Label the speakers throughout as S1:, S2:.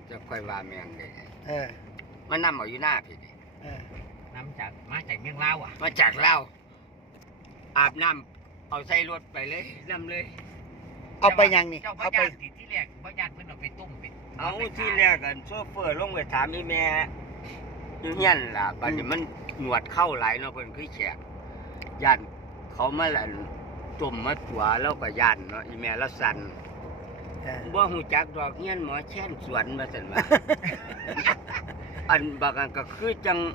S1: จะค่อยว่าแมงเลยมันนำเอาอยู่หน้าพี่ดิ
S2: น้ำจากมาจากเมืองลาวอ่ะ
S1: มาจากเราอาบน้ำเอาใส่รถไปเลยนำเลย
S3: เอาไปยังนี่
S2: เอาไปที่แรกพ่อญาติเพิ่นเอาไปต้มเป็น
S1: เอาที่แรกกันโซเฟอร์ลงไปถามอีแม่อยู่เฮียนล่ะบัดนี้มันหนวดเข้าหลายเนาะเพิ่นคือแขกย่านเขามาละต้มมาตัวแล้วก็ย่านเนาะอีแม่แล้วสั่นบ่ฮู้จักดอกเฮียนหมอแช่นสวนมาซั่นว่า อันบักอันก็คือจัง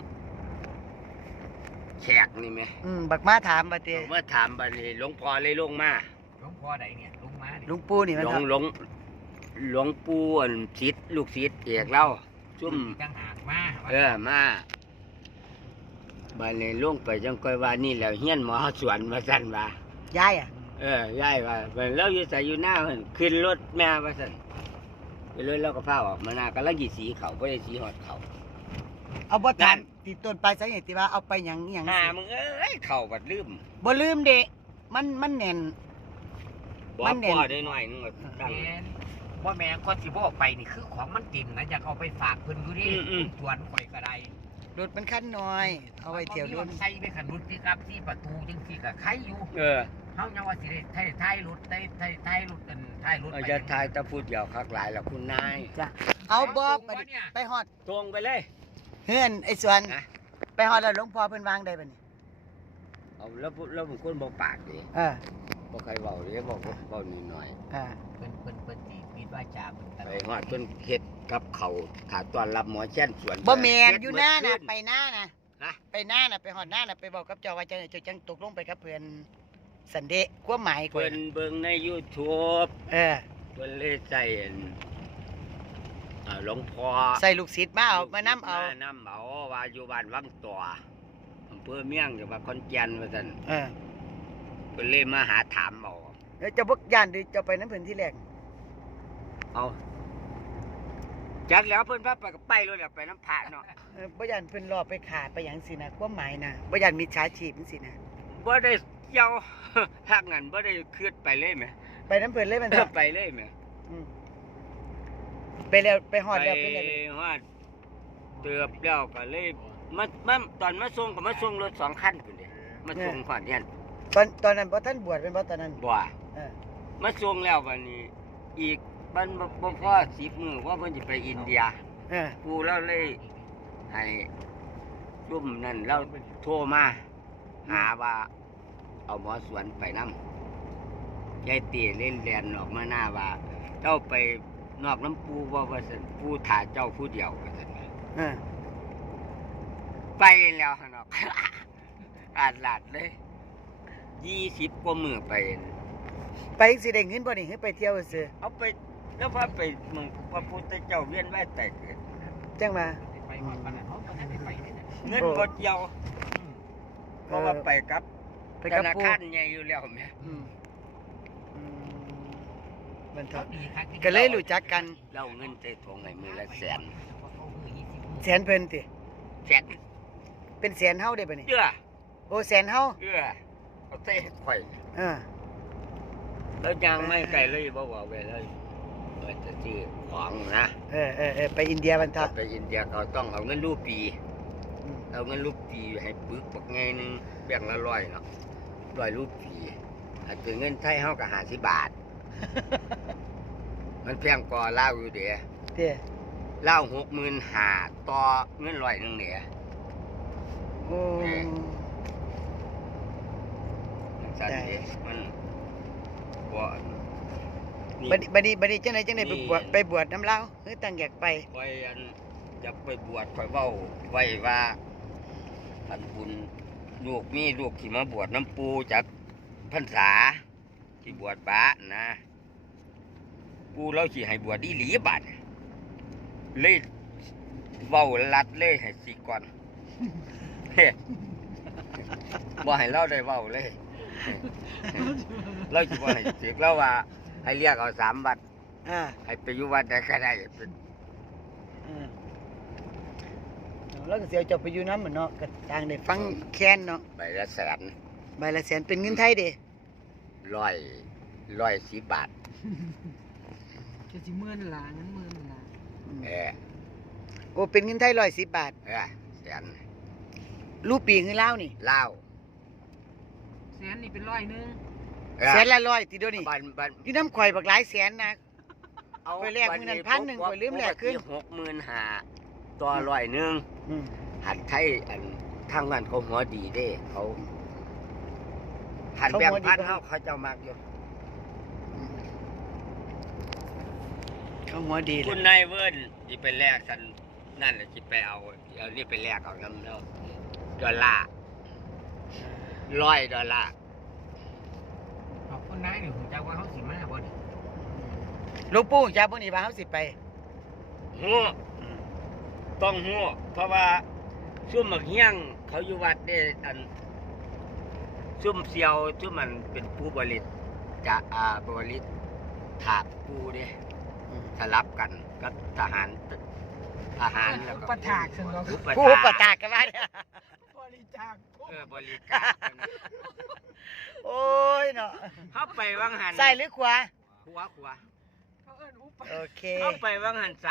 S1: แขกนี่แม่
S3: บักมาถามบัดนี้
S1: เมื่อถามบัดนี้หลวงพ่อเลยลงมา
S2: หลวงพ่อใดเนี่ยลงมา
S3: หลวงปู่นี่มัน
S1: หลวงปู่อันศิษย์ลูกศิษย์เอกเล่าซุ่ม
S2: จังหากมา
S1: มาบัดนี้ลงไปจังค่อยว่านี่แล้วเฮียนหมอสวนมาซั่นว่าย
S3: าย
S1: ยายว่าเพิ่นเราอยู่ไสอยู่หน้าเพิ่นขึ้นรถแม่ว่าซั่นไปเลยแล้วก็พาออกมาหน้าก็ลังสิสีเขาบ่ได้สีฮอดเขา
S3: เอาบ่ทันติดต้นไปซะนี่ที่ว่าเอาไปหยัง
S1: มึงเอ้ยเข้าบัดลืม
S3: บ่ลืมเด้มันแน่น
S1: มันแน่นบ่ได้น้อยนึงตั้ง
S2: บ่แม่คนสิบ่ไปนี่คือของมันติ่มนะอยากเอาไปฝากเพิ่นอยู่ดิสวนข่อยก็ได้
S3: รถมันคันน้อยเอาไว้เที่ยวรถ
S2: ใส่ไปคันรถพี่ครับที่ประตูจังซี่ก็ใครอยู่เฮายังว่าสิได้ท้ายรถได้ท้ายรถกันท้ายรถ
S1: ไปจะท้ายตะพูดเดียวคักหลายแล้วคุณนาย
S3: จ้ะเอาบ่ไปฮอด
S1: ตรงไปเลย
S3: เฮือนไอ้สวนไปฮอดแล้วหลวงพ่อเพิ่นวางได้บัดนี้
S1: เอาแล้วบางคนบ่ปากดิบ่ใครเว้าเด้บอกเว้านิดหน่อย
S2: เพิ่นสิปิดวาจาเพิ่น
S1: ไปฮอดเพิ่นเฮ็ดกับเขาถ้าต้อนรับหมอแช่นสวน
S3: บ่แม่นอยู่หน้าน่ะไปหน้าน่ะไปหน้าน่ะไปฮอดหน้าน่ะไปบอกกับเจ้าว่าเจ้าจังตกลงไปกับเพิ่นสันเดะความหมาย
S1: เพิ่นเบิ่งใน YouTube
S3: เ
S1: พิ่นเลยใส่หลวงพ่อ
S3: ใส่ลูกศิษย์มาเอามานำเอา
S1: ว่าอยู่บ้านวังตัวอำเภอเมียงจังหวัดขอนแก่นว่าซั่นเพิ่นเลยมาหาถามเอา
S3: เจ้าบ่ย่านดิเจ้าไปนำเพิ่นที่แรก
S1: เอาจักแล้วเพิ่นพาไปก็ไปเลยแล้วไปน้ำพระเนาะ
S3: บ่ย่านเพิ่นรอไปขาไปหยังสินะความหมายนะบ่ย่านมิจฉาชีพจังซี่นะ
S1: บ่ได้เกี่ยวทางนั้นบ่ได้คิดไปเลยแหม
S3: ไปนำเพิ่นเลยมัน
S1: ไปเลยแหม
S3: ไปแล้วไปฮอดแล้วเป็นจังได๋
S1: ฮอดเติบแล้วก็เลยมาตอนมาส่งก็มาส่งรถ2คันพุ่นเด้มาส่งฮอดเฮียน
S3: ตอนนั้นบ่ทันบวชเป็นบ่ตอนนั้น
S1: บ่มาส่งแล้วบัดนี้อีกมันบ่พอ10มื้อว่าเพิ่นสิไปอินเดียปู่เราเลยให้รุ่มนั่นเราโทรมาหาว่าเอาหมอสวนไปนำยายตีเล่นแลนออกมาหน้าว่าเจ้าไปนอกน้ำปูว่าซั่นปู่ถ่าเจ้าผู้เดียวว่าซั่นไปแล้วหั่นเนาะอาดลาดเลย20กว่ามื้อไป
S3: สิได้เงินบ่นี่ไปเที่ยวซื่อ
S1: เอาไปแล้วพาไปมึงพระพุทธเจ้าเวียนว่ายตายเกิด
S3: จังมา
S2: ไปฮอดปานนั้นเฮาบ่ทันได้ไป
S1: เงินบ่เกี่ยวเพราะว่าไปกับธนาคารใหญ่อยู่แล้วแม่
S3: มันเถาะก็เลยรู้จักกัน
S1: เราเงินใส่ถุงให้มื้อละแสน
S3: เพิ่นติ
S1: แสน
S3: เป็นแสนเฮาได้บ่นี่โอ้แสนเฮา
S1: เอาใส่ข่อยแล้วยังไม่ไกลเลยบ่ว่าเวลาจะซื้อของนะ
S3: ไปอินเดียมันเถาะ
S1: ไปอินเดียเขาต้องเอาเงินรูปีเอาเงินรูปีให้ปึกบักไงนึงแบ่งละ100เนาะ100รูปีถ้าเป็นเงินไทยเฮาก็50 บาทมันแพงกว่าลาวอยู่เด้ลาว65,000ต่อเงิน100นึงเนี่ย
S3: โอ้
S1: จังซี่มันบ่
S3: บัดนี้จังได๋ไปบวชนำลาวคือตั้งอยากไป
S1: อยากไปบวชข่อยเว้าไว้ว่าท่านบุญลูกมีลูกที่มาบวชน้ำปูจากพรรษาที่บวชบานะปูเราสิให้บวชอีหลีบัดเลยเว้าลัดเลยให้สิก่อนบ่ให้เราได้เว้าเลยเราสิบ่ให้สิเราว่าให้เรียกเอา3วัดให้ไปอยู่วัดใดก็ได้
S3: แล้วก็เสียเจ้าไปอยู่นำเนาะก็ต่างได้ฟังแค้นเนาะ
S1: ใบละแสน
S3: เป็นเงินไทยเด้
S1: 110 บาท
S3: จะสิ10,000ล่ะเงิน10,000ล่ะอ้เป็นเงินไทย110 บาท
S1: แสน
S3: รูปีเงินลาวนี่
S1: ลาว
S2: แสนนี่เป็นร้อยหนึง
S3: แสนละ100ติเดี๋ยวนี้
S1: บัน
S3: อยู่น้ำข่อยบักหลายแสนนะ ไปแลกมื้อนั้น1,000ข่อยลืมแลกคืน
S1: 65,000ต่อ100นึง
S3: อืม
S1: หันไทยอันทางนั้นเขาหัวดีเด้เขาหันแบ่งพันเขาเจ้ามากอยู่
S3: เขาหัวดีเล
S1: คุ
S3: ย
S1: ณนายเวิร์นที่ไปแลกกันนั่นแหละที่ไปเอานี่ไปแลกเอาน้ำเนาะดอลลาร์$100
S2: ขอบคุณนายนี่ผมจักว่าเขาสิมาบ่นี่
S3: หลวงปู่จ้าบ่นี่ว่าเฮาสิไป
S1: หัวต้องหัวเพราะว่าซุ่มหมักเฮี้ยงเขาอยู่วัดเด้อันซุ่มเซียวซุ่มมันเป็นผู้บริตจะบริตถาผู้เด้สลับกันกับทหารแล้วก็
S2: อุปถากซึ่งเรา
S3: ผู้ประตากกันว่าเนี่ย
S2: บริจาค
S1: บริการกัน
S3: โอ้ยเนาะ
S1: เข้าไปวังหัน
S3: ซ้ายหรือขวา
S1: ขวา
S2: เขาเอิ้นอุป
S3: โอเค
S1: เข้าไปวังหัน